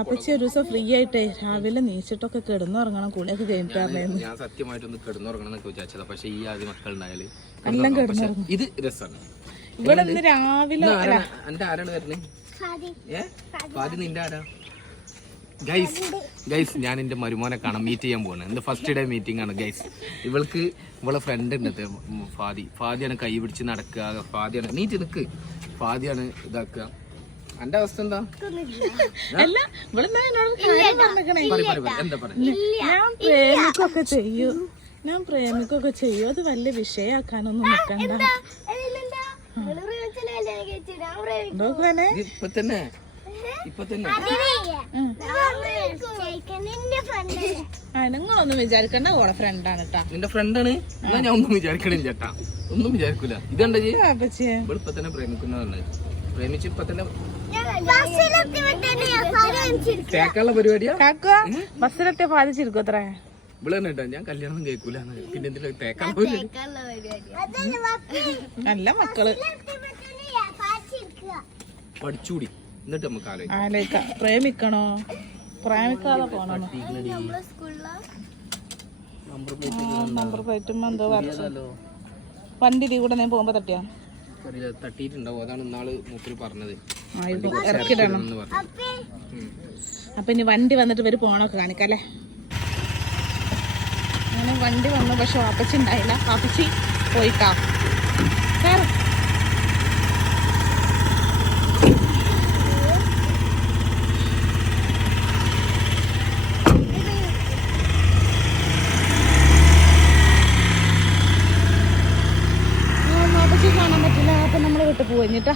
അപ്പച്ചി ഒരു ദിവസം ഫ്രീ ആയിട്ടേ രാവിലെ നീച്ചിട്ടൊക്കെ കിടന്നുറങ്ങണം കുളിയൊക്കെ കഴിഞ്ഞിട്ടായിരുന്നു. ഞാൻ സത്യമായിട്ടൊന്ന് കിടന്നുറങ്ങണം എന്നൊക്കെ വിചാരിച്ചതാ. പക്ഷെ ഈ ആദ്യം മക്കളുണ്ടായാല് എല്ലാം കിടന്നു. ഇത് രസമാണ്. ഇവിടെ ഇന്ന് രാവിലെ എന്റെ ആരാണ് വരുന്നത്? ഫാദി നിന്റെ ആരാ? ഗൈസ് ഞാൻ എന്റെ മരുമോനെ കാണാൻ മീറ്റ് ചെയ്യാൻ പോവാണ്. എന്റെ ഫസ്റ്റ് ഡേ മീറ്റിംഗ് ആണ് ഗൈസ്. ഇവളെ ഫ്രണ്ട് ഉണ്ട് ഫാദിയാണ് കൈ പിടിച്ച് നടക്കുക. ഫാദിയാണ് നീറ്റ് നിക്ക്. ഫാദിയാണ് ഇതാക്കുക. എന്റെ അവസ്ഥ എന്താ? അല്ല എന്താ പറയാ? ഞാൻ പ്രേമിക്കൊക്കെ ചെയ്യും. അത് വലിയ വിഷയാക്കാനൊന്നും നിൽക്കണ്ട. ഇപ്പൊ തന്നെ നിങ്ങളൊന്നും വിചാരിക്കണ്ട. ഓളെ ഫ്രണ്ടാണ് കേട്ടാ. നിന്റെ ഫ്രണ്ടാണ്. എന്നാ ഞാൻ ഒന്നും വിചാരിക്കണില്ല ചേട്ടാ. ഒന്നും വിചാരിക്കൂല. ഇതെന്താ ഇപ്പൊ തന്നെ പ്രേമിക്കുന്നതാണ്. പ്രേമിച്ച് ഇപ്പൊ തന്നെ കേക്കാനുള്ള പരിപാടിയാ. ബസ്സിലെത്തിയ ബാധിച്ചിരിക്കും അത്ര. ഇവിടെ തന്നെ കേട്ടോ ഞാൻ കല്യാണം കേൾക്കൂല. പിന്നെ എന്തിനാ തേക്കാനുള്ള നല്ല മക്കള് പഠിച്ചൂടി. എന്നിട്ട് നമുക്ക് ആലോചിക്കാം. പ്രേമിക്കണോ പ്രേമിക്കാതെ പോണോ? നമ്പർ പ്ലേറ്റുമ്പോ എന്തോ വണ്ടി ഇതിൽ കൂടെ ഞാൻ പോകുമ്പോ തട്ടിയാ തട്ടിയിട്ടുണ്ടാവും. അതാണ് ഇന്നാള് മൂപ്പര് പറഞ്ഞത് ഇറക്കിടണം. അപ്പൊ ഇനി വണ്ടി വന്നിട്ട് ഇവര് പോണൊക്കെ കാണിക്കല്ലേ. അങ്ങനെ വണ്ടി വന്നു. പക്ഷെ വാപ്പച്ചി ഉണ്ടായില്ല. വാപ്പച്ചി പോയിട്ടാ. കാണാൻ പറ്റില്ല. അപ്പൊ നമ്മള് വിട്ട് പോയിട്ടാ.